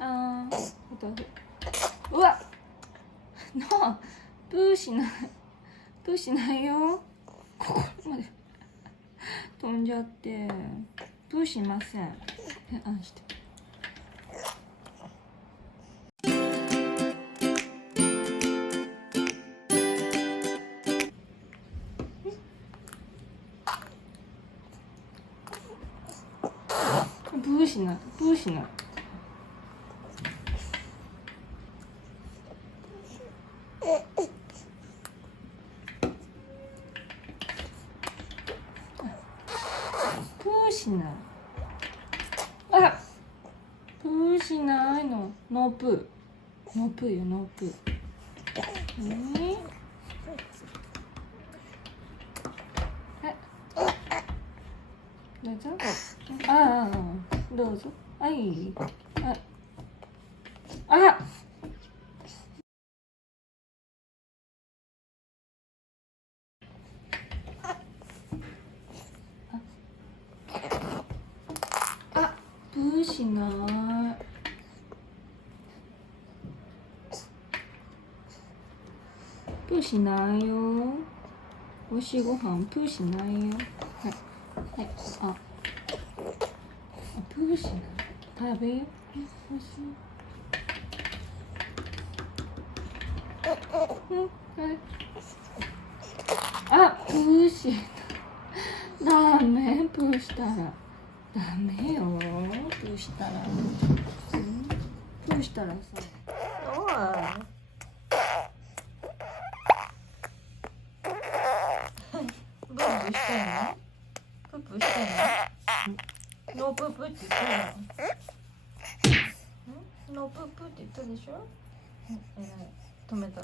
あー、うわなあ、プーしない。プーしないよ。ここまで飛んじゃって。プーしません。あ、して。プーしない。プーしない。プーしない。あ、プーしないの。ノープー。ノープーよ、ノープー。どうぞ。ああ、どうぞ。はい。あ、プーしない。プーしないよ。おいしいご飯プーしないよ。はいはい。プーしない。食べよ。おいしい。はい。プーしない。ダメ、プーしたらダメよ。プーしたら、プーしたらさ、ノアブーブーしたいの？プープーしたいの？ノープープーって言ったの？ノープープーって言ったでしょ？止めた。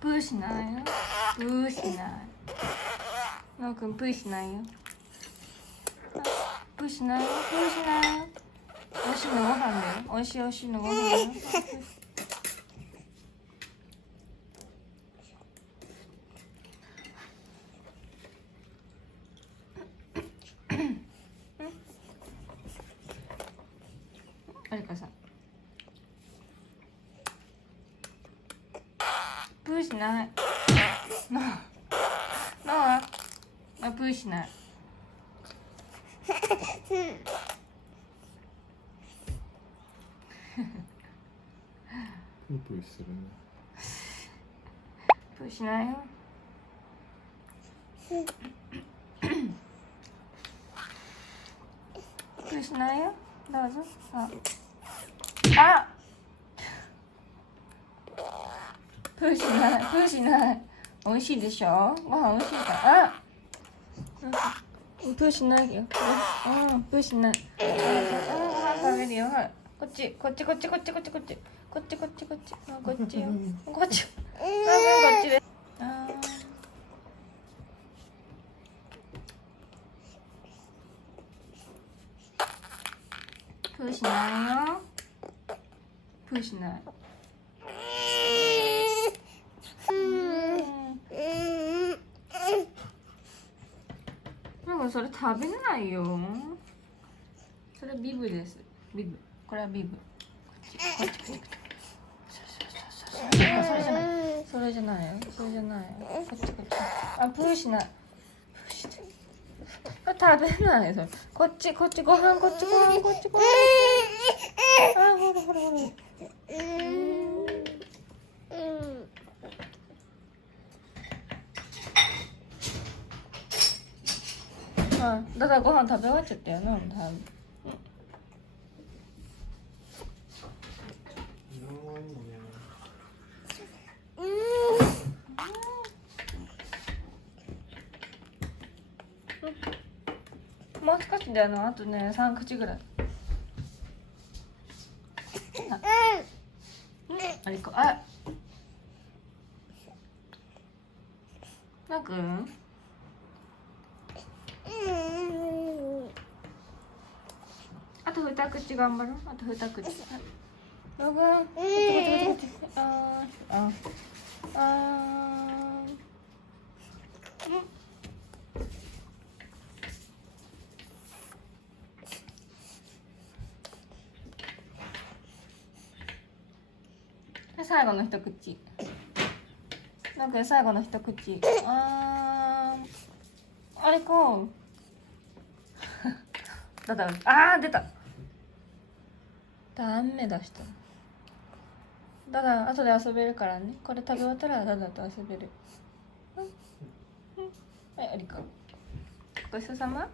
プーしないよ。プーしない。なおくんプーしないよ。プーしないよ。プーしないよ。おいしいのご飯だよ。おいしいおいしいのご飯だよ。ありかさん。プーしない。なあ、プーしない。プープーするね。プーしないよ。プーしないよ。どうぞ。プーしない。プーしない。美味しいでしょ。ご飯美味しいから。プーしないよ。プーしない。ご飯食べるよ。はい。こっち、こっち、こっち、こっち、こっち、こっち。こっち、こっち、こっち。こっちよ。こっち。こっちで。プーしないよ。プーしない。なんかそれ食べないよ。それビブです。ビブ。これはビブ。こっち。こっち。それじゃない。それじゃないよ。それじゃないよ。こっち。プーしない。プーして。食べないそれ。こっちご飯こっちご飯こっちご飯。ほら。だからご飯食べ終わっちゃったよな。もう少しであとね3口ぐらい。あれかなくんあと2口頑張ろう。あと2口。ログンこっち最後の一口。なんか最後の一口。あれか。出た。出た。ダメ出した。だだ後で遊べるからね。これ食べ終わったらだだと遊べる。はい、ありか。ごちそうさま。